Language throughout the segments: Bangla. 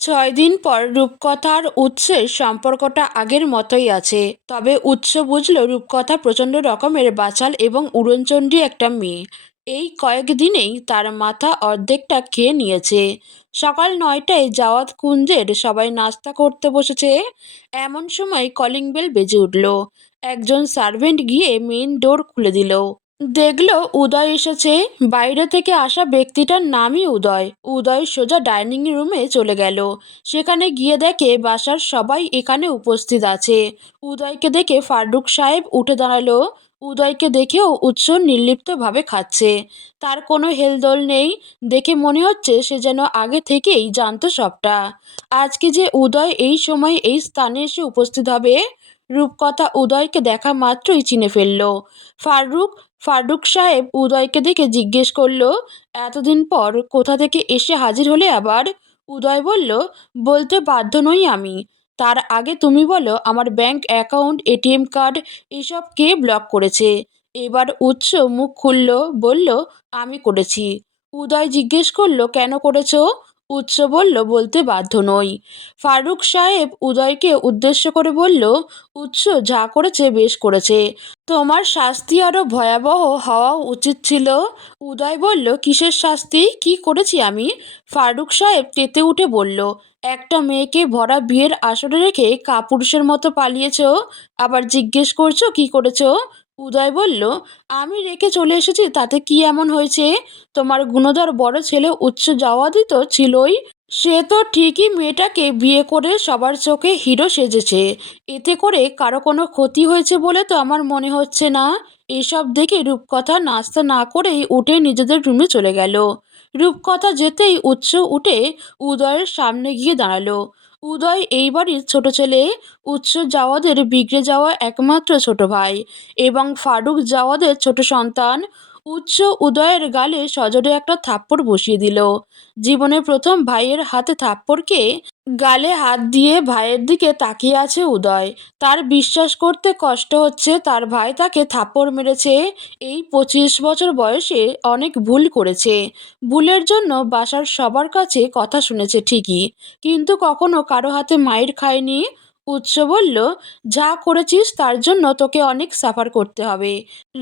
ছয় দিন পর রূপকথার উৎসের সম্পর্কটা আগের মতোই আছে। তবে উৎস বুঝল রূপকথা প্রচণ্ড রকমের বাচাল এবং উড়নচণ্ডী একটা মেয়ে। এই কয়েকদিনেই তার মাথা অর্ধেকটা খেয়ে নিয়েছে। সকাল নয়টায় জাওয়াত কুঞ্জের সবাই নাস্তা করতে বসেছে। এমন সময় কলিং বেল বেজে উঠল। একজন সার্ভেন্ট গিয়ে মেইন ডোর খুলে দিল। দেখল উদয় এসেছে। বাইরে থেকে আসা ব্যক্তিটার নামই উদয়। উদয় সোজা ডাইনিং রুমে চলে গেল। সেখানে গিয়ে দেখে বাসার সবাই এখানে উপস্থিত আছে। উদয়কে দেখে ফারুক সাহেব উঠে দাঁড়াল। উদয়কে দেখেও উৎস নির্লিপ্তভাবে খাচ্ছে। তার কোনো হেলদোল নেই। দেখে মনে হচ্ছে সে যেন আগে থেকেই জানতো সবটা। আজকে যে উদয় এই সময় এই স্থানে এসে উপস্থিত হবে রূপকথা উদয়কে দেখা মাত্রই চিনে ফেলল। ফারুক ফারুক সাহেব উদয়কে দেখে জিজ্ঞেস করল, এতদিন পর কোথা থেকে এসে হাজির হলে আবার? উদয় বলল, বলতে বাধ্য নই আমি। তার আগে তুমি বলো, আমার ব্যাংক অ্যাকাউন্ট এটিএম কার্ড, এসব কে ব্লক করেছে? এবার উৎস মুখ খুলল, বলল, আমি করেছি। উদয় জিজ্ঞেস করল, কেন করেছ? উৎস বলল, বলতে বাধ্য নই। ফারুক সাহেব উদয়কে উদ্দেশ্য করে বলল, উৎস, যা করেছে বেশ করেছে। তোমার শাস্তি আরও ভয়াবহ হওয়া উচিত ছিল? উদয় বলল, কিসের শাস্তি? কি করেছি আমি? ফারুক সাহেব তেতে উঠে বলল, একটা মেয়েকে ভরা বিয়ের আসরে রেখে কাপুরুষের মতো পালিয়েছ? আবার জিজ্ঞেস করছ কি করেছ? উদয় বলল, আমি রেখে চলে এসেছি, তাতে কি এমন হয়েছে? তোমার গুণধর বড় ছেলে উচ্চ যাওয়াদি তো ছিলই। সে তো ঠিকই মেয়েটাকে বিয়ে করে সবার চোখে হিরো সেজেছে। এতে করে কারও কোনো ক্ষতি হয়েছে বলে তো আমার মনে হচ্ছে না। এসব দেখে রূপকথা নাস্তা না করেই উঠে নিজেদের রুমে চলে গেল। রূপকথা যেতেই উৎস উঠে উদয়ের সামনে গিয়ে দাঁড়াল। উদয় এই বাড়ির ছোট ছেলে উচ্চ জাওয়াদের বিগড়ে যাওয়া একমাত্র ছোট ভাই এবং ফারুক জাওয়াদের ছোট সন্তান উৎস উদয়ের গালে সজোরে একটা থাপ্পড় বসিয়ে দিল। জীবনে প্রথম ভাইয়ের হাতে থাপ্পড়কে গালে হাত দিয়ে ভাইয়ের দিকে তাকিয়ে আছে উদয়। তার বিশ্বাস করতে কষ্ট হচ্ছে, তার ভাই তাকে থাপ্পড় মেরেছে। এই পঁচিশ বছর বয়সে অনেক ভুল করেছে। ভুলের জন্য বাসার সবার কাছে কথা শুনেছে ঠিকই, কিন্তু কখনো কারও হাতে মাইর খায়নি উৎস বলল, যা করেছিস তার জন্য তোকে অনেক সাফার করতে হবে।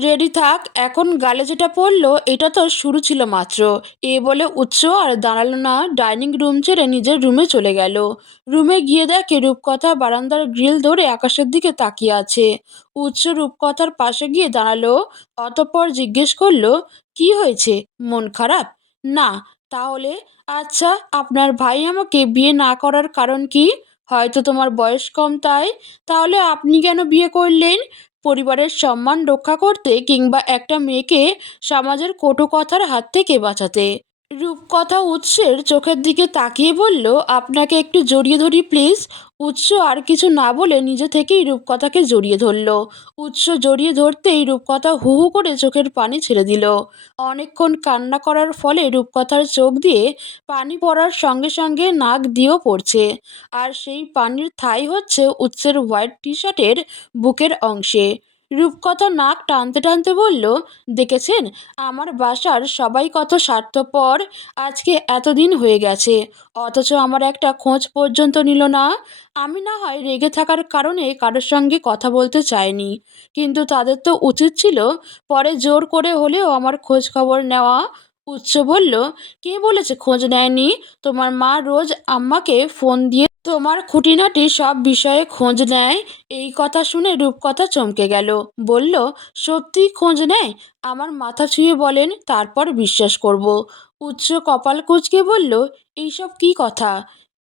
রেডি থাক, এখন গালে যেটা পড়ল, এটা তো শুরু ছিল মাত্র। এ বলে উৎস আর দাঁড়াল না, ডাইনিং রুম ছেড়ে নিজের রুমে চলে গেল। রুমে গিয়ে দেখে রূপকথা বারান্দার গ্রিল ধরে আকাশের দিকে তাকিয়ে আছে। উৎস রূপকথার পাশে গিয়ে দাঁড়াল, অতঃপর জিজ্ঞেস করল, কি হয়েছে? মন খারাপ? না, তাহলে? আচ্ছা আপনার ভাই আমাকে বিয়ে না করার কারণ কি? হয়তো তোমার বয়স কম তাই। তাহলে আপনি কেন বিয়ে করলেন? পরিবারের সম্মান রক্ষা করতে কিংবা একটা মেয়েকে সমাজের কটু কথার হাত থেকে বাঁচাতে। রূপকথা উৎসের চোখের দিকে তাকিয়ে বলল, আপনাকে একটু জড়িয়ে ধরি প্লিজ। উৎস আর কিছু না বলে নিজে থেকেই রূপকথাকে জড়িয়ে ধরল। উৎস জড়িয়ে ধরতেই রূপকথা হু হু করে চোখের পানি ছেড়ে দিল। অনেকক্ষণ কান্না করার ফলে রূপকথার চোখ দিয়ে পানি পড়ার সঙ্গে সঙ্গে নাক দিয়েও পড়ছে। আর সেই পানির থাই হচ্ছে উৎসের হোয়াইট টি শার্টের বুকের অংশে। রূপকথা নাক টানতে টানতে বলল, দেখেছেন, আমার বাসার সবাই কত স্বার্থপর। আজকে এতদিন হয়ে গেছে। অথচ আমার একটা খোঁজ পর্যন্ত নিল না। আমি না হয় রেগে থাকার কারণে কারোর সঙ্গে কথা বলতে চাইনি। কিন্তু তাদের তো উচিত ছিল, পরে জোর করে হলেও আমার খোঁজ খবর নেওয়া। উৎস বলল, কে বলেছে খোঁজ নেয়নি? তোমার মা রোজ আম্মাকে ফোন দিয়ে তোমার খুঁটিনাটি সব বিষয়ে খোঁজ নেয়। এই কথা শুনে রূপকথা চমকে গেল। বলল, সত্যি খোঁজ নেয়? আমার মাথা ছুঁয়ে বলেন, তারপর বিশ্বাস করব। উৎস কপাল কুঁচকে বলল, এইসব কি কথা?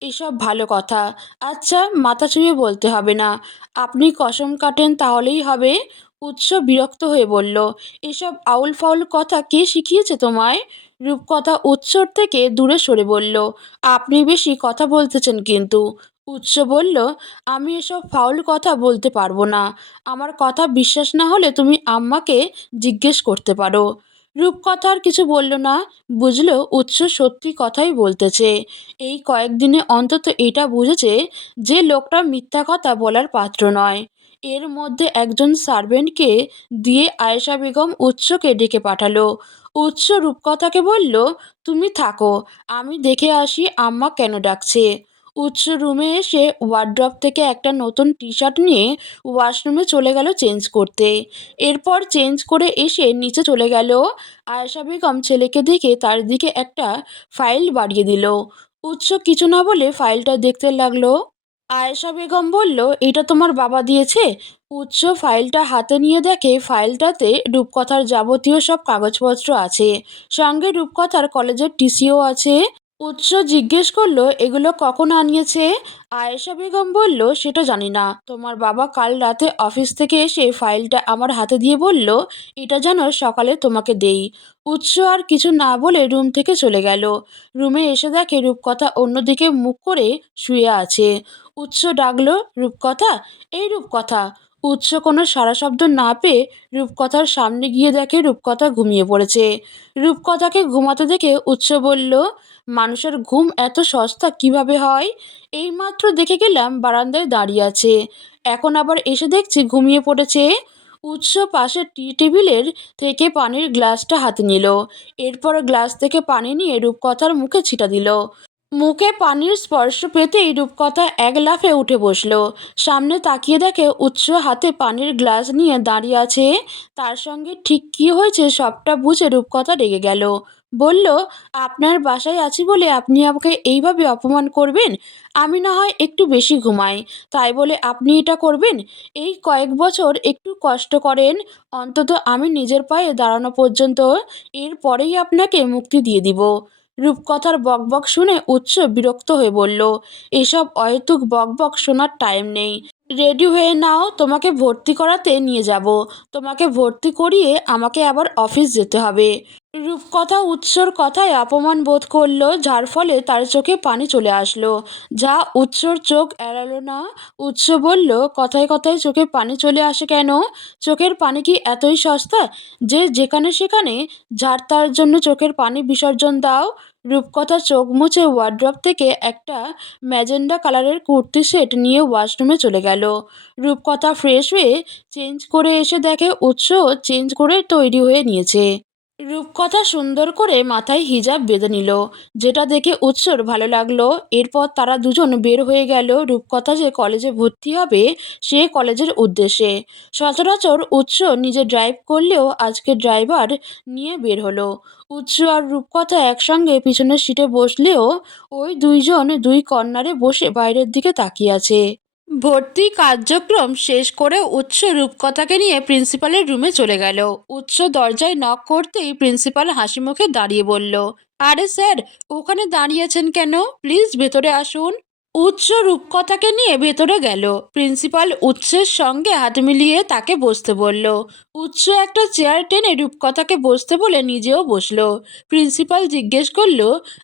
এসব ভালো কথা। আচ্ছা মাথা ছুঁয়ে বলতে হবে না। আপনি কসম কাটেন তাহলেই হবে। উৎস বিরক্ত হয়ে বলল, এসব আউল ফাউল কথা কে শিখিয়েছে তোমায়? রূপকথা উৎসর থেকে দূরে সরে বলল, আপনি বেশি কথা বলতেছেন কিন্তু। উৎস বলল, আমি এসব ফাউল কথা বলতে পারব না। আমার কথা বিশ্বাস না হলে তুমি আম্মাকে জিজ্ঞেস করতে পারো। রূপকথা আর কিছু বলল না, বুঝলো উৎস সত্যি কথাই বলতেছে। এই কয়েকদিনে অন্তত এটা বুঝেছে যে লোকটা মিথ্যা কথা বলার পাত্র নয়। এর মধ্যে একজন সার্ভেন্টকে দিয়ে আয়েশা বেগম উৎসকে ডেকে পাঠালো। উৎস রূপকথাকে বলল, তুমি থাকো, আমি দেখে আসি আম্মা কেন ডাকছে? উৎস রুমে এসে ওয়ার্ড্রপ থেকে একটা নতুন টি শার্ট নিয়ে ওয়াশরুমে চলে গেল চেঞ্জ করতে। এরপর চেঞ্জ করে এসে নিচে চলে গেল। আয়েশা বেগম ছেলেকে দেখে তার দিকে একটা ফাইল বাড়িয়ে দিল। উৎস কিছু না বলে ফাইলটা দেখতে লাগল। আয়েশা বেগম বলল, এটা তোমার বাবা দিয়েছে? উচ্চ ফাইলটা হাতে নিয়ে দেখে ফাইলটাতে রূপকথার যাবতীয় সব কাগজপত্র আছে। সঙ্গে রূপকথার কলেজের টিসিও আছে। উৎস জিজ্ঞেস করল, এগুলো কখন আনিয়েছে? আয়েশা বেগম বলল, সেটা জানি না। তোমার বাবা কাল রাতে অফিস থেকে এসে ফাইলটা আমার হাতে দিয়ে বলল, এটা যেন সকালে তোমাকে দেই। উৎস আর কিছু না বলে রুম থেকে চলে গেল। রুমে এসে দেখে রূপকথা অন্যদিকে মুখ করে শুয়ে আছে। উৎস ডাকলো, রূপকথা, এই রূপকথা। উৎস কোনো সারা শব্দ না পেয়ে রূপকথার সামনে গিয়ে দেখে রূপকথা ঘুমিয়ে পড়েছে। রূপকথাকে ঘুমাতে দেখে উৎস বলল মানুষের ঘুম এত সস্তা কীভাবে হয়? এইমাত্র দেখে গেলাম বারান্দায় দাঁড়িয়ে আছে। এখন আবার এসে দেখছি ঘুমিয়ে পড়েছে। উৎস পাশে টি টেবিলের থেকে পানির গ্লাসটা হাতে নিল। এরপর গ্লাস থেকে পানি নিয়ে রূপকথার মুখে ছিটা দিল। মুখে পানির স্পর্শ পেতেই রূপকথা এক লাফে উঠে বসল। সামনে তাকিয়ে দেখে উৎস হাতে পানির গ্লাস নিয়ে দাঁড়িয়ে আছে। তার সঙ্গে ঠিক কী হয়েছে সবটা বুঝে রূপকথা রেগে গেল। বলল, আপনার বাসায় আছি বলে আপনি আমাকে এইভাবে অপমান করবেন? আমি না হয় একটু বেশি ঘুমাই। তাই বলে আপনি এটা করবেন? এই কয়েক বছর একটু কষ্ট করেন। অন্তত আমি নিজের পায়ে দাঁড়ানো পর্যন্ত এরপরেই আপনাকে মুক্তি দিয়ে দিব। রূপকথার বকবক শুনে উৎস বিরক্ত হয়ে বলল, এসব অহেতুক বকবক শোনার টাইম নেই। রেডি হয়ে নাও, তোমাকে ভর্তি করাতে নিয়ে যাব। তোমাকে ভর্তি করিয়ে আমাকে আবার অফিস যেতে হবে। রূপকথা উৎসর কথায় অপমান বোধ করল, যার ফলে তার চোখে পানি চলে আসলো। যা উৎসর চোখ এড়ালো না। উৎস বলল, কথায় কথায় চোখে পানি চলে আসে কেন? চোখের পানি কি এতই সস্তা যে যেখানে সেখানে, যার তার জন্য চোখের পানি বিসর্জন দাও? রূপকথা চোখ মুছে ওয়ার্ড্রপ থেকে একটা ম্যাজেন্ডা কালারের কুর্তি সেট নিয়ে ওয়াশরুমে চলে গেল। রূপকথা ফ্রেশ হয়ে চেঞ্জ করে এসে দেখে উৎস চেঞ্জ করে তৈরি হয়ে নিয়েছে। রূপকথা সুন্দর করে মাথায় হিজাব বেঁধে নিল। যেটা দেখে উৎসর ভালো লাগল। এরপর তারা দুজন বের হয়ে গেল। রূপকথা যে কলেজে ভর্তি হবে, সে কলেজের উদ্দেশ্যে। সচরাচর উৎস নিজে ড্রাইভ করলেও আজকে ড্রাইভার নিয়ে বের হলো। উৎস আর রূপকথা একসঙ্গে পিছনের সিটে বসলেও ওই দুইজন দুই কর্নারে বসে বাইরের দিকে তাকিয়ে আছে। ভর্তি কার্যক্রম শেষ করে উৎস রূপকথাকে নিয়ে প্রিন্সিপালের রুমে চলে গেল। উৎস দরজায় নক করতেই প্রিন্সিপাল হাসি মুখে দাঁড়িয়ে বলল, আরে স্যার, ওখানে দাঁড়িয়েছেন কেন? প্লিজ ভেতরে আসুন। উৎস রূপকথাকে নিয়ে ভেতরে গেল। প্রিন্সিপাল উৎসের সঙ্গে হাত মিলিয়ে তাকে বসতে বলল। উৎস একটা চেয়ার টেনে রূপকথাকে বসতে বলে নিজেও বসল। প্রিন্সিপাল জিজ্ঞেস করল,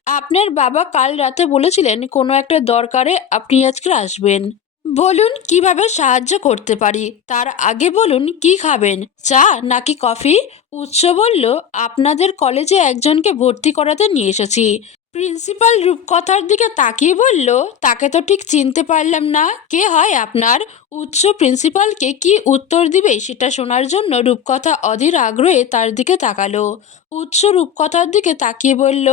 আপনার বাবা কাল রাতে বলেছিলেন কোনো একটা দরকারে আপনি আজকে আসবেন? বলুন, কীভাবে সাহায্য করতে পারি? তার আগে বলুন, কি খাবেন? চা নাকি কফি? উৎস বলল, আপনাদের কলেজে একজনকে ভর্তি করাতে নিয়ে এসেছি। প্রিন্সিপাল রূপকথার দিকে তাকিয়ে বলল, তাকে তো ঠিক চিনতে পারলাম না। কে হয় আপনার? উৎস প্রিন্সিপালকে কি উত্তর দিবে সেটা শোনার জন্য রূপকথা অধীর আগ্রহে তার দিকে তাকালো। উৎস রূপকথার দিকে তাকিয়ে বলল,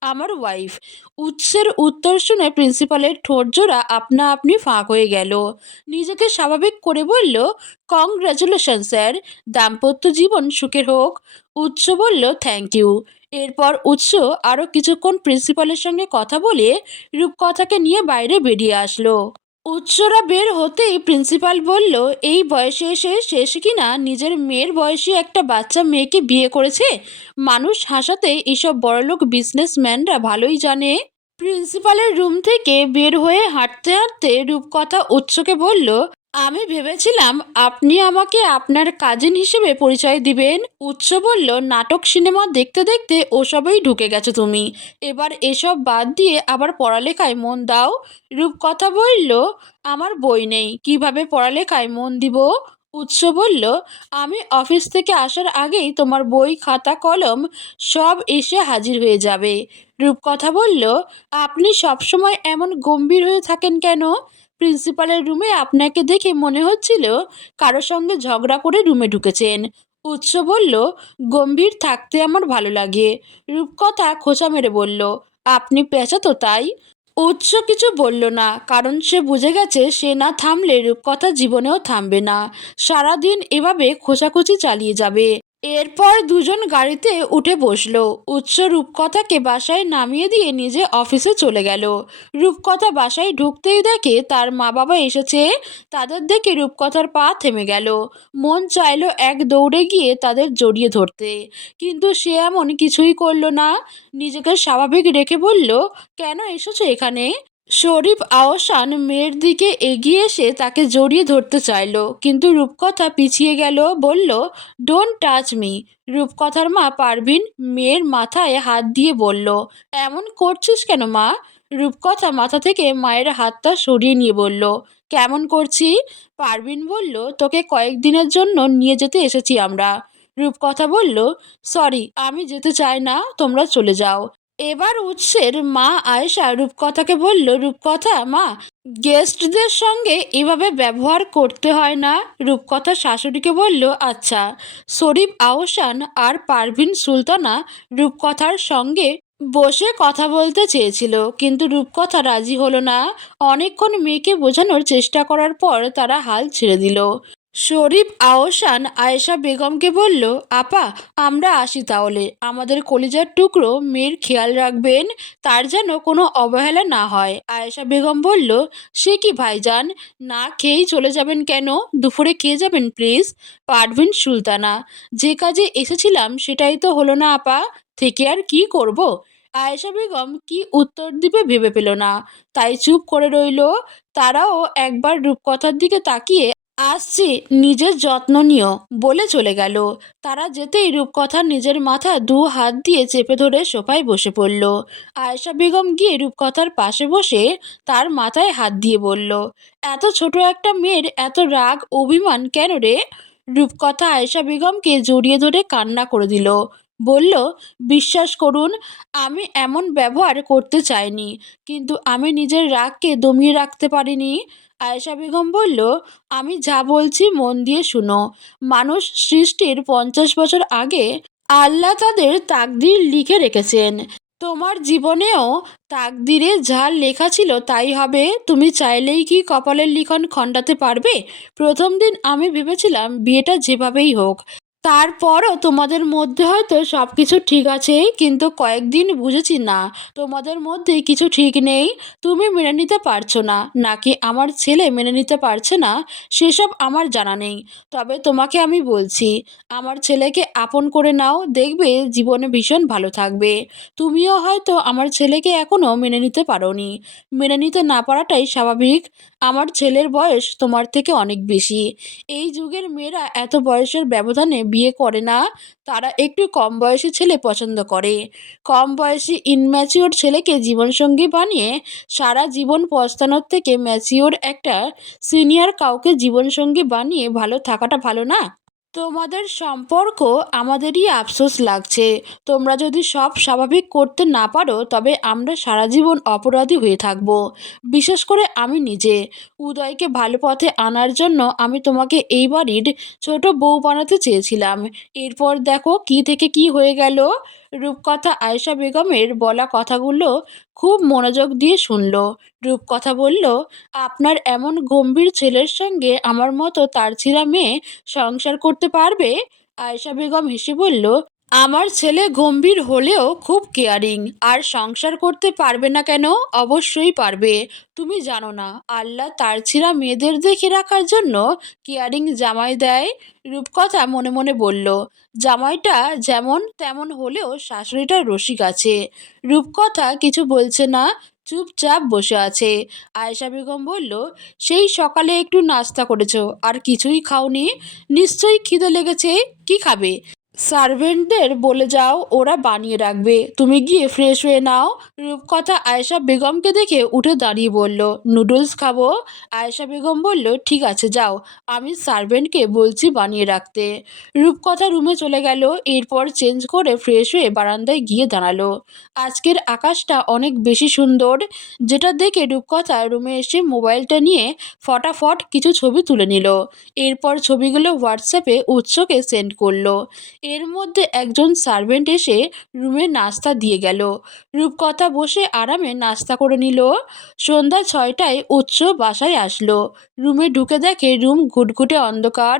আমার ওয়াইফ উৎসের উত্তর শুনে প্রিন্সিপালের ঠোঁট জোড়া আপনা আপনি ফাঁক হয়ে গেল। নিজেকে স্বাভাবিক করে বলল কংগ্র্যাচুলেশন স্যার। দাম্পত্য জীবন সুখের হোক। উৎস বলল, থ্যাংক ইউ। এরপর উৎস আরও কিছুক্ষণ প্রিন্সিপালের সঙ্গে কথা বলে রূপকথাকে নিয়ে বাইরে বেরিয়ে আসলো। উৎসরা বের হতেই প্রিন্সিপাল বলল, এই বয়সে এসে শেষ কিনা? নিজের মেয়ের বয়সী একটা বাচ্চা মেয়েকে বিয়ে করেছে? মানুষ হাসাতে এসব বড়লোক বিজনেসম্যানরা ভালোই জানে। প্রিন্সিপালের রুম থেকে বের হয়ে হাঁটতে হাঁটতে রূপকথা উৎসকে বলল আমি ভেবেছিলাম আপনি আমাকে আপনার কাজিন হিসেবে পরিচয় দিবেন। উৎস বলল, নাটক, সিনেমা দেখতে দেখতে ওসবেই ঢুকে গেছো তুমি। এবার এসব বাদ দিয়ে আবার পড়ালেখায় মন দাও। রূপকথা বলল, আমার বই নেই, কীভাবে পড়ালেখায় মন দিব? উৎস বলল, আমি অফিস থেকে আসার আগেই তোমার বই, খাতা, কলম সব এসে হাজির হয়ে যাবে। রূপকথা বলল, আপনি সবসময় এমন গম্ভীর হয়ে থাকেন কেন? প্রিন্সিপালের রুমে আপনাকে দেখে মনে হচ্ছিল কারও সঙ্গে ঝগড়া করে রুমে ঢুকেছেন। উৎস বলল, গম্ভীর, থাকতে আমার ভালো লাগে। রূপকথা খোঁচা মেরে বলল, আপনি পেঁচা তো তাই? উৎস কিছু বলল না, কারণ সে বুঝে গেছে সে না থামলে রূপকথা জীবনেও থামবে না। সারাদিন এভাবে খোঁচাখুচি চালিয়ে যাবে। এরপর দুজন গাড়িতে উঠে বসল। উৎস রূপকথাকে বাসায় নামিয়ে দিয়ে নিজে অফিসে চলে গেল। রূপকথা বাসায় ঢুকতেই দেখে তার মা বাবা এসেছে। তাদের দেখে রূপকথার পা থেমে গেল। মন চাইলো এক দৌড়ে গিয়ে তাদের জড়িয়ে ধরতে। কিন্তু সে এমন কিছুই করল না। নিজেকে স্বাভাবিক রেখে বলল, কেন এসেছ এখানে? শরীফ আহসান মেয়ের দিকে এগিয়ে এসে তাকে জড়িয়ে ধরতে চাইলো, কিন্তু রূপকথা পিছিয়ে গেল, বলল ডোন্ট টাচ মি রূপকথার মা পারভিন মেয়ের মাথায় হাত দিয়ে বলল, এমন করছিস কেন মা? রূপকথা মাথা থেকে মায়ের হাতটা সরিয়ে নিয়ে বলল, কেমন করছি? পারভিন বলল, তোকে কয়েকদিনের জন্য নিয়ে যেতে এসেছি আমরা। রূপকথা বলল সরি আমি যেতে চাই না, তোমরা চলে যাও। এবার উৎসের মা আয়েশা রূপকথাকে বলল, রূপকথা, মা, গেস্টদের সঙ্গে এভাবে ব্যবহার করতে হয় না? রূপকথা শাশুড়িকে বলল আচ্ছা শরীফ আহসান আর পারভিন সুলতানা রূপকথার সঙ্গে বসে কথা বলতে চেয়েছিল, কিন্তু রূপকথা রাজি হলো না। অনেকক্ষণ মেয়েকে বোঝানোর চেষ্টা করার পর তারা হাল ছেড়ে দিল। শরীফ আহসান আয়েশা বেগমকে বলল, আপা, আমরা আসি তাহলে। আমাদের কলিজার টুকরো মেয়ের খেয়াল রাখবেন, তার যেন কোনো অবহেলা না হয়। আয়েশা বেগম বলল, সে কি ভাইজান? না খেয়েই চলে যাবেন কেন? দুপুরে খেয়ে যাবেন, প্লিজ? পারভিন সুলতানা। যে কাজে এসেছিলাম, সেটাই তো হলো না, আপা। থেকে আর কি করব? আয়েশা বেগম কি উত্তর দিবে ভেবে পেল না। তাই চুপ করে রইল। তারাও একবার রূপকথার দিকে তাকিয়ে আসছি, নিজের যত্ন নিও, বলে চলে গেল। তারা যেতেই রূপকথা নিজের মাথা দু হাত দিয়ে চেপে ধরে সোফায় বসে পড়ল। আয়েশা বেগম গিয়ে রূপকথার পাশে বসে তার মাথায় হাত দিয়ে বলল, এত ছোট একটা মেয়ের এত রাগ, অভিমান কেন রে? রূপকথা আয়েশা বেগমকে জড়িয়ে ধরে কান্না করে দিল। বলল, বিশ্বাস করুন, আমি এমন ব্যবহার করতে চাইনি, কিন্তু আমি নিজের রাগকে দমিয়ে রাখতে পারিনি। আয়েশা বেগম বলল, আমি যা বলছি মন দিয়ে শুনো। মানুষ সৃষ্টির পঞ্চাশ বছর আগে আল্লাহ তাদের তাকদির লিখে রেখেছেন। তোমার জীবনেও তাকদিরে যা লেখা ছিল তাই হবে। তুমি চাইলেই কি কপালের লিখন খণ্ডাতে পারবে? প্রথম দিন আমি ভেবেছিলাম বিয়েটা যেভাবেই হোক। তারপরও তোমাদের মধ্যে হয়তো সব কিছু ঠিক আছে কিন্তু কয়েকদিন বুঝেছি না, তোমাদের মধ্যে কিছু ঠিক নেই, তুমি মেনে নিতে পারছ না, নাকি আমার ছেলে মেনে নিতে পারছে না, সেসব আমার জানা নেই। তবে তোমাকে আমি বলছি, আমার ছেলেকে আপন করে নাও, দেখবে জীবনে ভীষণ ভালো থাকবে। তুমিও হয়তো আমার ছেলেকে এখনও মেনে নিতে পারোনি। মেনে নিতে না পারাটাই স্বাভাবিক। আমার ছেলের বয়স তোমার থেকে অনেক বেশি। এই যুগের মেয়েরা এত বয়সের ব্যবধানে বিয়ে করে না। তারা একটু কম বয়সী ছেলে পছন্দ করে। কম বয়সী ইনম্যাচিওর ছেলেকে জীবনসঙ্গী বানিয়ে সারা জীবন পস্তানোর থেকে ম্যাচিওর একটা সিনিয়র কাউকে জীবনসঙ্গী বানিয়ে ভালো থাকাটা ভালো না? তোমাদের সম্পর্ক আমাদেরই আফসোস লাগছে। তোমরা যদি সব স্বাভাবিক করতে না পারো, তবে আমরা সারা জীবন অপরাধী হয়ে থাকব। বিশেষ করে আমি নিজে। উদয়কে ভালো পথে আনার জন্য আমি তোমাকে এই বাড়ির ছোট বউ বানাতে চেয়েছিলাম। এরপর দেখো কি থেকে কি হয়ে গেল। রূপকথা আয়েশা বেগমের বলা কথাগুলো খুব মনোযোগ দিয়ে শুনল। রূপকথা বলল, আপনার এমন গম্ভীর ছেলের সঙ্গে আমার মতো তার ছেঁড়া মেয়ে সংসার করতে পারবে? আয়েশা বেগম হেসে বলল আমার ছেলে গম্ভীর হলেও খুব কেয়ারিং। আর সংসার করতে পারবে না কেন? অবশ্যই পারবে। তুমি জানো না, আল্লাহ তার ছিঁড়া মেয়েদের দেখে রাখার জন্য কেয়ারিং জামাই দেয়? রূপকথা মনে মনে বলল, জামাইটা যেমন তেমন হলেও শাশুড়িটার রসিক আছে রূপকথা কিছু বলছে না, চুপচাপ বসে আছে। আয়েশা বেগম বলল, সেই সকালে একটু নাস্তা করেছ, আর কিছুই খাওনি? নিশ্চয়ই খিদে লেগেছে? কি খাবে? সার্ভেন্টদের বলে যাও, ওরা বানিয়ে রাখবে। তুমি গিয়ে ফ্রেশ হয়ে নাও। রূপকথা আয়েশা বেগমকে দেখে উঠে দাঁড়িয়ে বলল নুডলস খাব? আয়েশা বেগম বলল, ঠিক আছে, যাও। আমি সার্ভেন্টকে বলছি বানিয়ে রাখতে। রূপকথা রুমে চলে গেল। এরপর চেঞ্জ করে ফ্রেশ হয়ে বারান্দায় গিয়ে দাঁড়াল। আজকের আকাশটা অনেক বেশি সুন্দর, যেটা দেখে রূপকথা রুমে এসে মোবাইলটা নিয়ে ফটাফট কিছু ছবি তুলে নিল। এরপর ছবিগুলো হোয়াটসঅ্যাপে উৎসকে সেন্ড করল। এর মধ্যে একজন সার্ভেন্ট এসে রুমে নাস্তা দিয়ে গেল। রূপকথা বসে আরামে নাস্তা করে নিল। সন্ধ্যা ছয়টায় উৎস বাসায় আসলো। রুমে ঢুকে দেখে রুম ঘুটঘুটে অন্ধকার।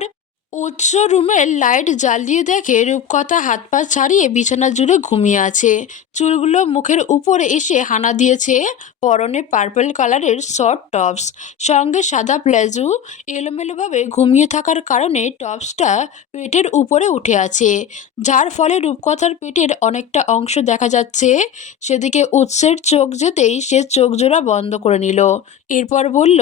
উৎস রুমের লাইট জ্বালিয়ে দেখে রূপকথা হাত পা ছাড়িয়ে বিছানা জুড়ে ঘুমিয়ে আছে। চুলগুলো মুখের উপরে এসে হানা দিয়েছে পরনে পার্পল কালারের শর্ট টপস সঙ্গে সাদা প্লাজো, এলোমেলোভাবে ঘুমিয়ে থাকার কারণে টপসটা পেটের উপরে উঠে আছে। যার ফলে রূপকথার পেটের অনেকটা অংশ দেখা যাচ্ছে। সেদিকে উৎসের চোখ যেতেই সে চোখ জোড়া বন্ধ করে নিল। এরপর বলল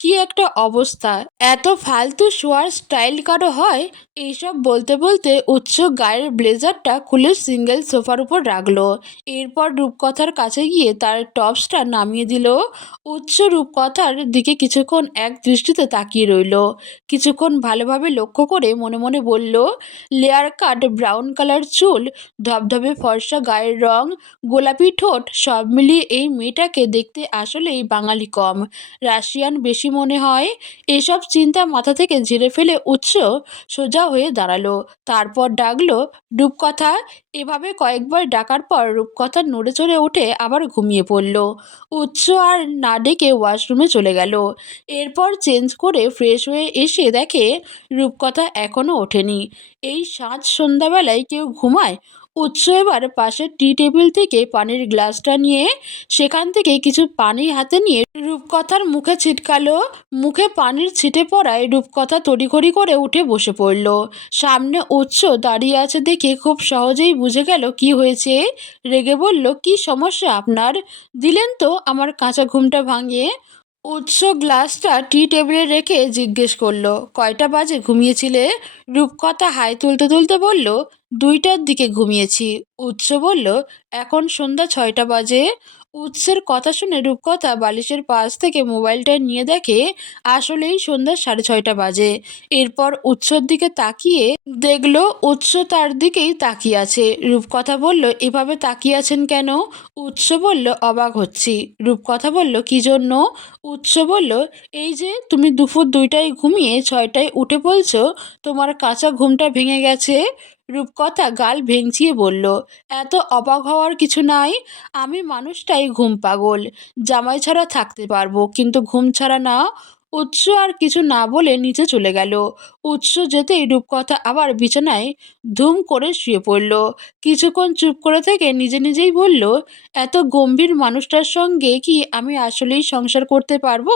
কি একটা অবস্থা? এত ফালতু শোয়ার স্টাইল কারও হয়? এইসব বলতে বলতে উচ্চ গায়ের ব্লেজারটা খুলে সিঙ্গেল সোফার উপর রাখল। এরপর রূপকথার কাছে গিয়ে তার টপসটা নামিয়ে দিল। উচ্চ রূপকথার দিকে কিছুক্ষণ এক দৃষ্টিতে তাকিয়ে রইল। কিছুক্ষণ ভালোভাবে লক্ষ্য করে মনে মনে বলল, লেয়ার কাট, ব্রাউন কালার চুল, ধবধবে ফর্সা গায়ের রং, গোলাপি ঠোঁট, সব মিলিয়ে এই মেয়েটাকে দেখতে আসলেই বাঙালি কম। রাশিয়ান বেশি মনে হয়। এসব চিন্তা মাথা থেকে ঝেড়ে ফেলে উৎস সোজা হয়ে দাঁড়াল। তারপর ডাকলো, রূপকথা! এভাবে কয়েকবার ডাকার পর রূপকথা নড়ে চড়ে উঠে আবার ঘুমিয়ে পড়ল। উৎস আর না ডেকে ওয়াশরুমে চলে গেল। এরপর চেঞ্জ করে ফ্রেশ হয়ে এসে দেখে রূপকথা এখনও ওঠেনি। এই সাঁঝ সন্ধ্যাবেলায় কেউ ঘুমায়? উৎস এবার পাশের টি টেবিল থেকে পানির গ্লাসটা নিয়ে সেখান থেকে কিছু পানি হাতে নিয়ে রূপকথার মুখে ছিটকালো। মুখে পানির ছিটে পড়ায় রূপকথা তড়িঘড়ি করে উঠে বসে পড়ল। সামনে উৎস দাঁড়িয়ে আছে দেখে খুব সহজেই বুঝে গেল কি হয়েছে। রেগে বলল, কি সমস্যা আপনার? দিলেন তো আমার কাঁচা ঘুমটা ভাঙিয়ে। উৎস গ্লাসটা টি টেবিলে রেখে জিজ্ঞেস করল, কয়টা বাজে ঘুমিয়েছিলে? রূপকথা হাই তুলতে তুলতে বলল, দুইটার দিকে ঘুমিয়েছি। উৎস বলল, এখন সন্ধ্যা ছয়টা বাজে। উৎসের কথা শুনে রূপকথা বালিশের পাশ থেকে মোবাইলটা নিয়ে দেখে আসলেই সন্ধ্যা সাড়ে ছয়টা বাজে। এরপর উৎসর দিকে তাকিয়ে দেখল, উৎস তার দিকেই তাকিয়ে আছে। রূপকথা বলল, এভাবে তাকিয়ে আছেন কেন? উৎস বলল, অবাক হচ্ছি। রূপকথা বলল, কি জন্য? উৎস বলল, এই যে তুমি দুপুর দুইটায় ঘুমিয়ে ছয়টায় উঠে পড়ছো, তোমার কাঁচা ঘুমটা ভেঙে গেছে। রূপকথা গাল ভেঙচিয়ে বলল, এত অবাক হওয়ার কিছু নাই, আমি মানুষটাই ঘুম পাগল। জামাই ছাড়া থাকতে পারব, কিন্তু ঘুম ছাড়া না, উৎস আর কিছু না বলে নিচে চলে গেল। উৎস যেতেই রূপকথা আবার বিছানায় ধুম করে শুয়ে পড়ল। কিছুক্ষণ চুপ করে থেকে নিজে নিজেই বলল, এত গম্ভীর মানুষটার সঙ্গে কি আমি আসলেই সংসার করতে পারব?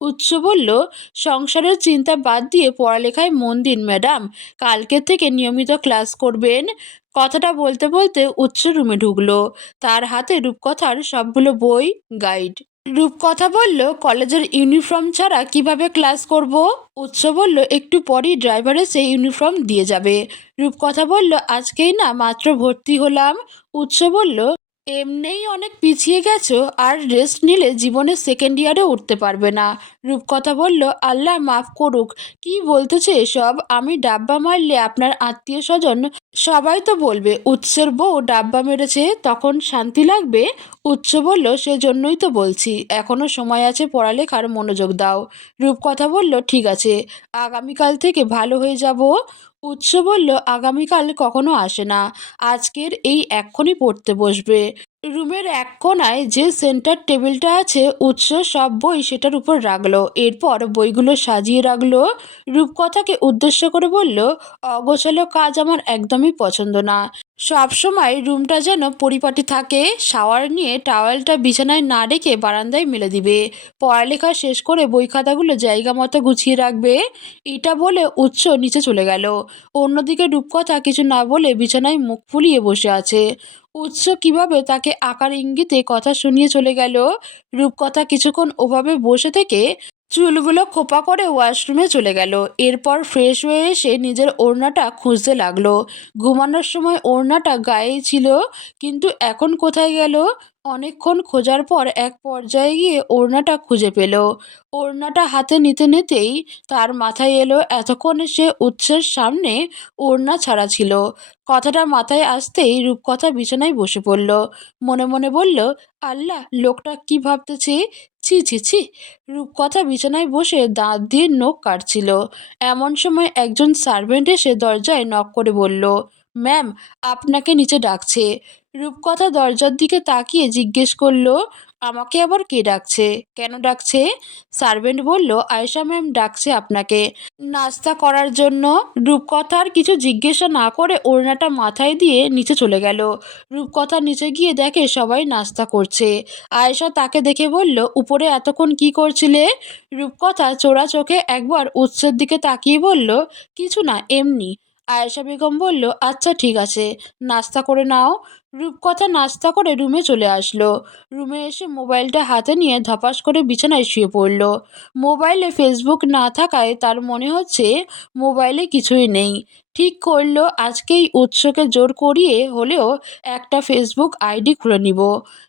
উৎস বলল, সংসারের চিন্তা বাদ দিয়ে পড়ালেখায় মন দিন, ম্যাডাম। কালকের থেকে নিয়মিত ক্লাস করবেন। কথাটা বলতে বলতে উৎস রুমে ঢুকলো। তার হাতে রূপকথার সবগুলো বই, গাইড। রূপকথা বলল, কলেজের ইউনিফর্ম ছাড়া কীভাবে ক্লাস করব? উৎস বলল, একটু পরই ড্রাইভার এসে ইউনিফর্ম দিয়ে যাবে। রূপকথা বলল, আজকেই না, মাত্র ভর্তি হলাম। উৎস বলল এমনিই অনেক পিছিয়ে গেছো আর রেস্ট নিলে জীবনে সেকেন্ড ইয়ারে উঠতে পারবে না। রূপকথা বলল, আল্লাহ মাফ করুক। কি বলতেছে এসব? আমি ডাব্বা মারলে আপনার আত্মীয় স্বজন সবাই তো বলবে, উৎসের বউ ডাব্বা মেরেছে, তখন শান্তি লাগবে? উৎস বলল, সেজন্যই তো বলছি এখনও সময় আছে পড়ালেখার মনোযোগ দাও। রূপকথা বলল, ঠিক আছে, আগামীকাল থেকে ভালো হয়ে যাব। উৎস বলল, আগামীকাল কখনো আসে না। আজকের এই এক্ষুনি পড়তে বসবে। রুমের এক কোনায় যে সেন্টার টেবিলটা আছে, উৎস সব বই সেটার উপর রাখল। এরপর বইগুলো সাজিয়ে রাখল। রূপকথাকে উদ্দেশ্য করে বলল, অগোছালো কাজ আমার একদমই পছন্দ না। সবসময় রুমটা যেন পরিপাটি থাকে, শাওয়ার নিয়ে টাওয়েলটা বিছানায় না রেখে বারান্দায় মেলে দিবে। পড়ালেখা শেষ করে বই খাতাগুলো জায়গা মতো গুছিয়ে রাখবে। এটা বলে উৎস নিচে চলে গেল। অন্যদিকে রূপকথা কিছু না বলে বিছানায় মুখ ফুলিয়ে বসে আছে। উৎস কীভাবে তাকে আকার ইঙ্গিতে কথা শুনিয়ে চলে গেল? রূপকথা কিছুক্ষণ ওভাবে বসে থেকে চুলগুলো খোপা করে ওয়াশরুমে চলে গেল। এরপর ফ্রেশ হয়ে এসে নিজের ওড়নাটা খুঁজতে লাগল। ঘুমানোর সময় ওড়নাটা গায়ে ছিল, কিন্তু এখন কোথায় গেল? অনেকক্ষণ খোঁজার পর এক পর্যায়ে গিয়ে ওড়নাটা খুঁজে পেল। ওড়নাটা হাতে নিতে নিতেই তার মাথায় এলো এতক্ষণে সে উৎসের সামনে ওড়না ছাড়া ছিল। কথাটা মাথায় আসতেই রূপকথা বিছানায় বসে পড়ল। মনে মনে বলল, আল্লাহ, লোকটা কি ভাবতেছে? ছি ছি ছি। রূপকথা বিছানায় বসে দাঁত দিয়ে নখ কাটছিল। এমন সময় একজন সার্ভেন্ট এসে দরজায় নক করে বলল ম্যাম, আপনাকে নিচে ডাকছে। রূপকথা দরজার দিকে তাকিয়ে জিজ্ঞেস করল, আমাকে আবার কে ডাকছে? কেন ডাকছে? সার্ভেন্ট বলল, আয়েশা ম্যাম ডাকছে আপনাকে। নাস্তা করার জন্য? রূপকথার কিছু জিজ্ঞাসা না করে ওড়নাটা মাথায় দিয়ে নিচে চলে গেল। রূপকথা নিচে গিয়ে দেখে সবাই নাস্তা করছে। আয়েশা তাকে দেখে বলল, উপরে এতক্ষণ কি করছিলে? রূপকথা চোরা চোখে একবার উৎসের দিকে তাকিয়ে বলল, কিছু না, এমনি। আয়েশা বেগম বলল আচ্ছা ঠিক আছে। নাস্তা করে নাও। রূপকথা নাস্তা করে রুমে চলে আসলো। রুমে এসে মোবাইলটা হাতে নিয়ে ধপাস করে বিছানায় শুয়ে পড়ল। মোবাইলে ফেসবুক না থাকায় তার মনে হচ্ছে মোবাইলে কিছুই নেই। ঠিক করল, আজকেই উৎসকে জোর করিয়ে হলেও একটা ফেসবুক আইডি খুলে নিব।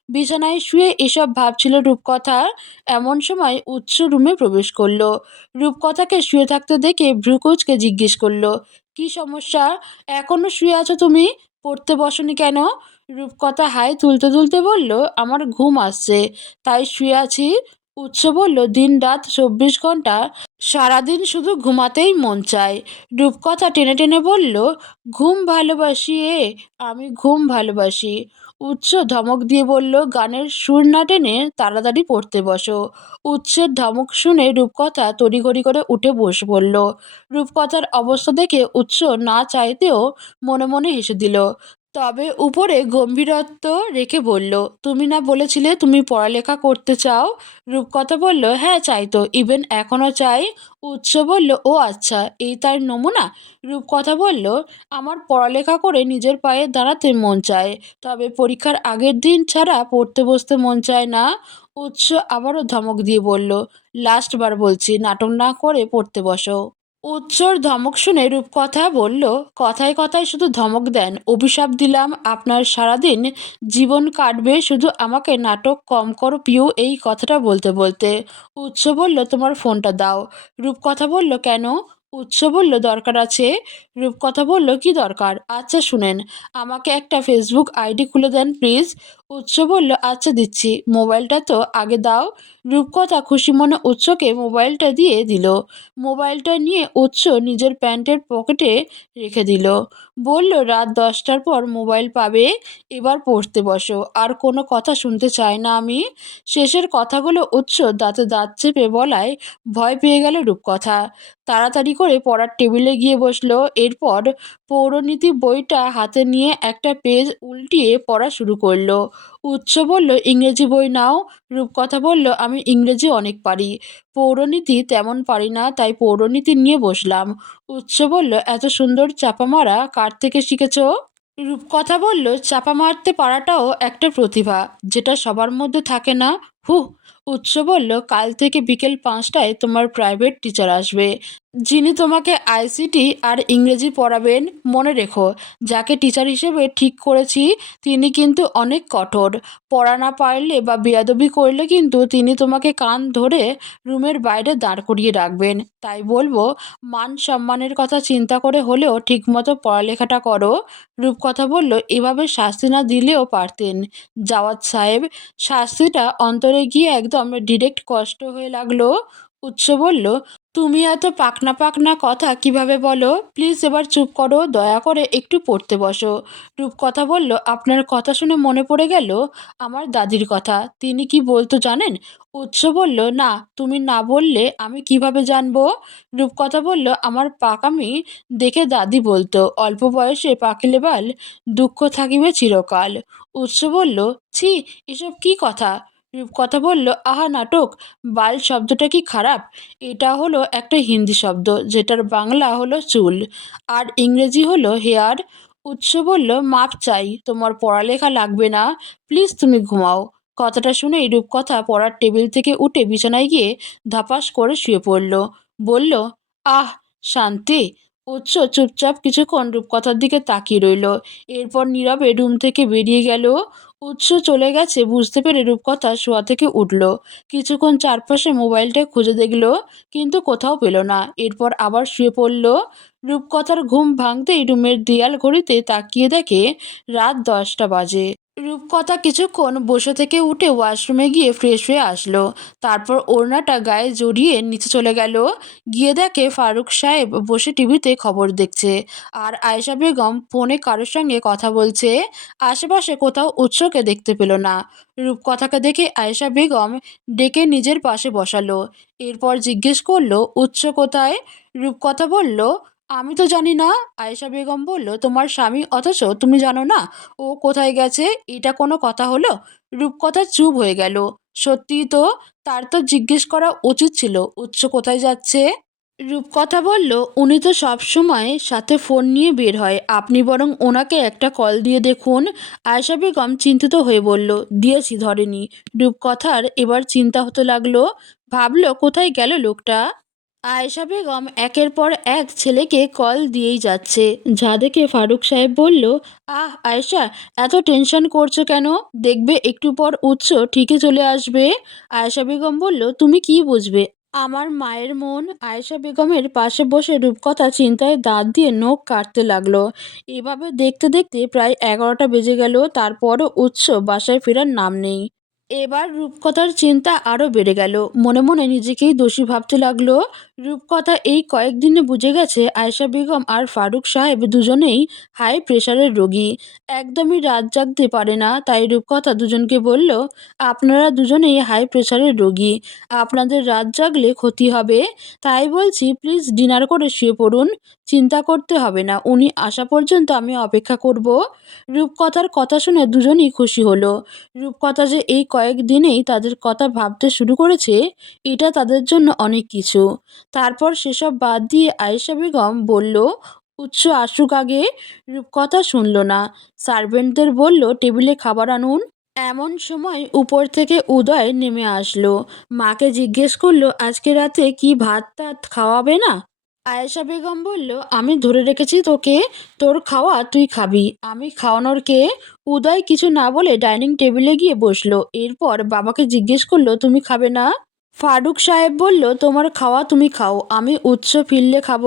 বিছানায় শুয়ে এসব ভাবছিল রূপকথা। এমন সময় উৎস রুমে প্রবেশ করল। রূপকথাকে শুয়ে থাকতে দেখে ভ্রুকুচকে জিজ্ঞেস করল, কি সমস্যা? এখনও শুয়ে আছো তুমি? পড়তে বসনি কেন? রূপকথা হায় তুলতে তুলতে বলল, আমার ঘুম আসছে। তাই শুয়ে আছি। উৎস বলল দিন রাত চব্বিশ ঘণ্টা, সারাদিন শুধু ঘুমাতেই মন চায়। রূপকথা টেনে টেনে বলল, ঘুম ভালোবাসি এ, আমি ঘুম ভালোবাসি। উৎস ধমক দিয়ে বলল, গানের সুর না টেনে তাড়াতাড়ি পড়তে বসো। উৎসের ধমক শুনে রূপকথা তড়িঘড়ি করে উঠে বসে পড়ল। রূপকথার অবস্থা দেখে উৎস না চাইতেও মনে মনে হেসে দিল তবে উপরে গম্ভীরত্ব রেখে বলল, তুমি না বলেছিলে তুমি পড়ালেখা করতে চাও? রূপকথা বলল হ্যাঁ চাই তো। ইভেন এখনও চাই। উৎস বলল, ও আচ্ছা এই তার নমুনা? রূপকথা বলল, আমার পড়ালেখা করে নিজের পায়ে দাঁড়াতে মন চায়, তবে পরীক্ষার আগের দিন ছাড়া পড়তে বসতে মন চায় না। উৎস আবারও ধমক দিয়ে বলল, লাস্টবার বলছি, নাটক না করে পড়তে বসো। উৎসর ধমক শুনে রূপকথা বলল, কথায় কথায় শুধু ধমক দেন। অভিশাপ দিলাম, আপনার সারাদিন জীবন কাটবে, শুধু আমাকে নাটক কম করো পিউ, এই কথাটা বলতে বলতে। উৎস বলল, তোমার ফোনটা দাও। রূপকথা বলল, কেন? উৎস বলল, দরকার আছে। রূপকথা বলল, কি দরকার? আচ্ছা শুনেন। আমাকে একটা ফেসবুক আইডি খুলে দেন, প্লিজ। উৎস বলল আচ্ছা দিচ্ছি, মোবাইলটা তো আগে দাও। রূপকথা খুশি মনে উৎসকে মোবাইলটা দিয়ে দিল। মোবাইলটা নিয়ে উৎস নিজের প্যান্টের পকেটে রেখে দিল। বলল, রাত দশটার পর মোবাইল পাবে, এবার পড়তে বসো। আর কোনো কথা শুনতে চাই না আমি। শেষের কথাগুলো উৎস দাঁতে দাঁত চেপে বলায় ভয় পেয়ে গেল রূপকথা। তাড়াতাড়ি করে পড়ার টেবিলে গিয়ে বসল। এরপর পৌরনীতি বইটা হাতে নিয়ে একটা পেজ উল্টিয়ে পড়া শুরু করল। উৎস বলল, ইংরেজি বই নাও। রূপকথা বলল, আমি ইংরেজি অনেক পারি। পৌরনীতি তেমন পারি না, তাই পৌরনীতি নিয়ে বসলাম। উচ্চ বলল, এত সুন্দর চাপা মারা, কার থেকে শিখেছ? রূপকথা বলল, চাপা মারতে পারাটাও একটা প্রতিভা, যেটা সবার মধ্যে থাকে না। হুহ উৎস বলল কাল থেকে বিকেল পাঁচটায় তোমার প্রাইভেট টিচার আসবে। যিনি তোমাকে আইসিটি আর ইংরেজি পড়াবেন, মনে রেখো, যাকে টিচার হিসেবে ঠিক করেছি, তিনি কিন্তু অনেক কঠোর। পড়া না পারলে বা বেয়াদবি করলে কিন্তু তিনি তোমাকে কান ধরে রুমের বাইরে দাঁড় করিয়ে রাখবেন। তাই বলব, মান সম্মানের কথা চিন্তা করে হলেও ঠিকমতো পড়ালেখাটা করো। রূপকথা বলল, এভাবে শাস্তি না দিলেও পারতেন। জাওয়াত সাহেব, শাস্তিটা অন্তরে গিয়ে একদম ডিরেক্ট কষ্ট হয়ে লাগল উৎস বলল, তুমি এত পাকনা পাকনা কথা কীভাবে বলো? প্লিজ এবার চুপ করো, দয়া করে একটু পড়তে বসো। রূপকথা বলল, আপনার কথা শুনে মনে পড়ে গেল আমার দাদির কথা। তিনি কি বলতো জানেন? উৎস বলল, না, তুমি না বললে আমি কীভাবে জানব? রূপকথা বলল, আমার পাকামি দেখে দাদি বলতো, অল্প বয়সে পাকিলে বাল দুঃখ থাকিবে চিরকাল। উৎস বলল, ছি, এসব কি কথা? রূপকথা বলল, আহা নাটক, বাল শব্দটা কি খারাপ? এটা হলো একটা হিন্দি শব্দ, যেটার বাংলা হলো চুল। আর ইংরেজি হলো হেয়ার। উৎস বলল, মাপ চাই, তোমার পড়ালেখা লাগবে না, প্লিজ তুমি ঘুমাও। কথাটা শুনেই রূপকথা পড়ার টেবিল থেকে উঠে বিছানায় গিয়ে ধপাস করে শুয়ে পড়ল। বলল, আহ, শান্তি উৎস চুপচাপ কিছুক্ষণ রূপকথার দিকে তাকিয়ে রইল। এরপর নীরবে রুম থেকে বেরিয়ে গেল। উৎস চলে গেছে বুঝতে পেরে রূপকথা শোয়া থেকে উঠল। কিছুক্ষণ চারপাশে মোবাইলটা খুঁজে দেখল, কিন্তু কোথাও পেল না। এরপর আবার শুয়ে পড়ল। রূপকথার ঘুম ভাঙতেই রুমের দেয়াল ঘড়িতে তাকিয়ে দেখে রাত দশটা বাজে। রূপকথা কিছুক্ষণ বসে থেকে উঠে ওয়াশরুমে গিয়ে ফ্রেশ হয়ে আসলো। তারপর ওড়নাটা গায়ে জড়িয়ে নিচে চলে গেল। গিয়ে দেখে ফারুক সাহেব বসে টিভিতে খবর দেখছে আর আয়েশা বেগম ফোনে কারোর সঙ্গে কথা বলছে। আশেপাশে কোথাও উৎসকে দেখতে পেল না। রূপকথাকে দেখে আয়েশা বেগম ডেকে নিজের পাশে বসালো। এরপর জিজ্ঞেস করল, উৎস কোথায়? রূপকথা বলল আমি তো জানি না, আয়েশা বেগম বলল, তোমার স্বামী অথচ, তুমি জানো না, ও কোথায় গেছে? এটা কোনো কথা হলো? রূপকথা চুপ হয়ে গেল। সত্যিই তো, তার তো জিজ্ঞেস করা উচিত ছিল উচ্চ কোথায় যাচ্ছে? রূপকথা বলল, উনি তো সব সময় সাথে ফোন নিয়ে বের হয়। আপনি বরং ওনাকে একটা কল দিয়ে দেখুন। আয়েশা বেগম চিন্তিত হয়ে বলল, দিয়েছি ধরেনি। রূপকথার এবার চিন্তা হতে লাগল, ভাবলো, কোথায় গেল লোকটা? আয়েশা বেগম একের পর এক ছেলেকে কল দিয়েই যাচ্ছে। যা দেখে ফারুক সাহেব বলল, আহ, আয়েশা, এত টেনশন করছ কেন? দেখবে একটু পর উৎস ঠিকই চলে আসবে। আয়েশা বেগম বলল, তুমি কি বুঝবে? আমার মায়ের মন আয়েশা বেগমের পাশে বসে রূপকথা চিন্তায় দাঁত দিয়ে নখ কাটতে লাগল। এভাবে দেখতে দেখতে প্রায় এগারোটা বেজে গেল, তারপরও উৎস বাসায় ফেরার নাম নেই। এবার রূপকথার চিন্তা আরও বেড়ে গেল। মনে মনে নিজেকেই দোষী ভাবতে লাগল। রূপকথা এই কয়েকদিনে বুঝে গেছে আয়েশা বেগম আর ফারুক সাহেব দুজনেই হাই প্রেশারের রোগী। একদমই রাত জাগতে পারে না, তাই রূপকথা দুজনকে বলল, আপনারা দুজনেই হাই প্রেশারের রোগী। আপনাদের রাত জাগলে ক্ষতি হবে। তাই বলছি প্লিজ ডিনার করে শুয়ে পড়ুন। চিন্তা করতে হবে না, উনি আসা পর্যন্ত আমি অপেক্ষা করব। রূপকথার কথা শুনে দুজনই খুশি হলো। রূপকথা যে এই কয়েকদিনেই তাদের কথা ভাবতে শুরু করেছে, এটা তাদের জন্য অনেক কিছু। তারপর সেসব বাদ দিয়ে আয়েশা বেগম বলল উচ্চ আসুক আগে। রূপকথা শুনল না। সার্ভেন্টদের বলল, টেবিলে খাবার আনুন। এমন সময় উপর থেকে উদয় নেমে আসলো। মাকে জিজ্ঞেস করল, আজকে রাতে কি ভাত টাত খাওয়াবে না? আয়েশা বেগম বলল, আমি ধরে রেখেছি তোকে, তোর খাওয়া তুই খাবি। আমি খাওয়ানোর কে উদয় কিছু না বলে ডাইনিং টেবিলে গিয়ে বসল। এরপর বাবাকে জিজ্ঞেস করল, তুমি খাবে না? ফারুক সাহেব বলল, তোমার খাওয়া তুমি খাও, আমি উৎস ফিরলে খাব।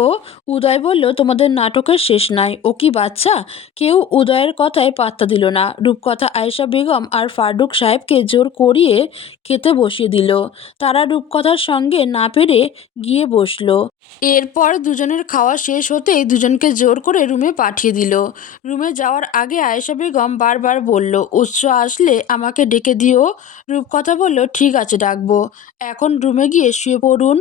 উদয় বলল, তোমাদের নাটকের শেষ নাই, ও কি বাচ্চা? কেউ উদয়ের কথায় পাত্তা দিল না। রূপকথা আয়েশা বেগম আর ফারুক সাহেবকে জোর করিয়ে খেতে বসিয়ে দিল। তারা রূপকথার সঙ্গে না পেরে গিয়ে বসল। এরপর দুজনের খাওয়া শেষ হতেই দুজনকে জোর করে রুমে পাঠিয়ে দিল। রুমে যাওয়ার আগে আয়েশা বেগম বারবার বলল, উৎস আসলে আমাকে ডেকে দিও। রূপকথা বলল, ঠিক আছে, ডাকবো। এখন রুমে গিয়ে শুয়ে পড়ুন।